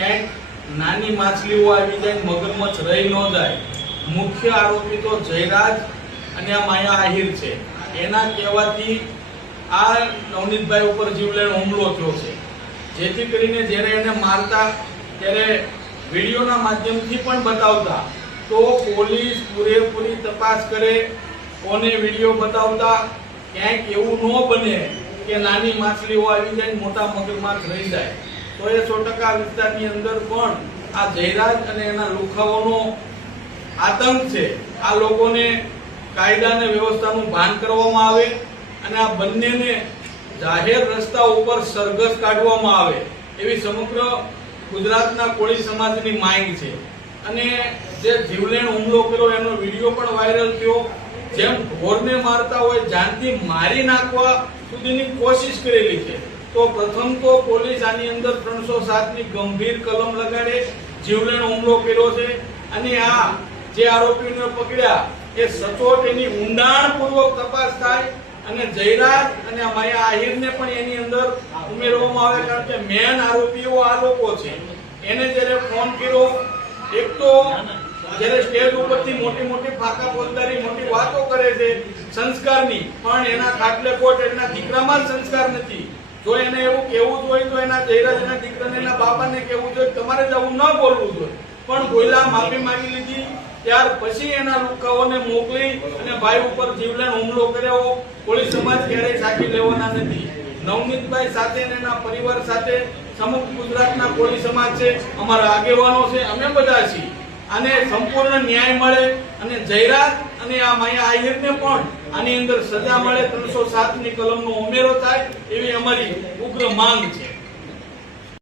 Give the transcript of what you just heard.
ક્યાંક નાની માછલીઓ આવી જાય, મગરમચ્છ રહી ન જાય. મુખ્ય આરોપી તો જયરાજ અને આ માયા આહિર છે. એના કહેવાથી આ નવનીતભાઈ ઉપર જીવલેણ હુમલો થયો છે. જેથી કરીને જ્યારે એને મારતા ત્યારે વિડીયોના માધ્યમથી પણ બતાવતા તો પોલીસ પૂરેપૂરી તપાસ કરે, કોને વિડીયો બતાવતા ક્યાંક એવું ન બને કે નાની માછલીઓ આવી જાય, મોટા મગરમચ્છ રહી જાય. તો એ 100% વિસ્તારની અંદર પણ આ જયરાજ અને એના લુખાઓનો આતંક છે. આ લોકોને કાયદા અને વ્યવસ્થાનું ભાન કરવામાં આવે અને આ બંનેને જાહેર રસ્તા ઉપર સરઘસ કાઢવામાં આવે એવી સમગ્ર ગુજરાતના કોળી સમાજની માંગ છે. અને જે જીવલેણ હુમલો કર્યો એનો વિડીયો પણ વાયરલ થયો. જેમ ઢોરને મારતા હોય જાનથી મારી નાખવા સુધીની કોશિશ કરેલી છે. તો પ્રથમ તો પોલીસ આની અંદર 307 ની ગંભીર કલમ લગાડે, જીવલેણ હુમલો કર્યો છે. અને આ જે આરોપીને પકડ્યા એ સચોટ એની ઊંડાણપૂર્વક તપાસ થાય અને જયરાજ અને માયા આહિરને પણ એની અંદર ઉમેરવામાં આવે. કારણ કે મેન આરોપીઓ આ લોકો છે. એને જ્યારે ફોન કર્યો, એક તો જ્યારે સ્ટેજ ઉપરથી મોટી મોટી ફાકા ફોજદારી મોટી વાતો કરે છે સંસ્કારની, પણ એના ખાટલે કોટ એના દીકરામાં જ સંસ્કાર નથી. જો એને એવું કહેવું હોય તો એના જયરાજ એના દીકરાને એના બાપાને કહેવું જોઈએ તમારે જવું ન બોલવું જોઈએ. પણ બોલ્યા, માફી માંગી લીધી. ત્યાર પછી એના લુખાઓને મોકલી અને ભાઈ ઉપર જીવલેણ હુમલો કર્યો. પોલીસ સમાજ ક્યારેય સાચી લેવાના નથી. નવનીતભાઈ સાથે અને એના પરિવાર સાથે સમગ્ર ગુજરાતના કોળી સમાજ છે, અમારા આગેવાનો છે, અમે બધા છીએ. આને સંપૂર્ણ ન્યાય મળે અને જયરાજ અને આ માયા આહિરને પણ આની અંદર સજા મળે, 307 ની કલમનો ઉમેરો થાય એવી અમારી ઉગ્ર માંગ છે.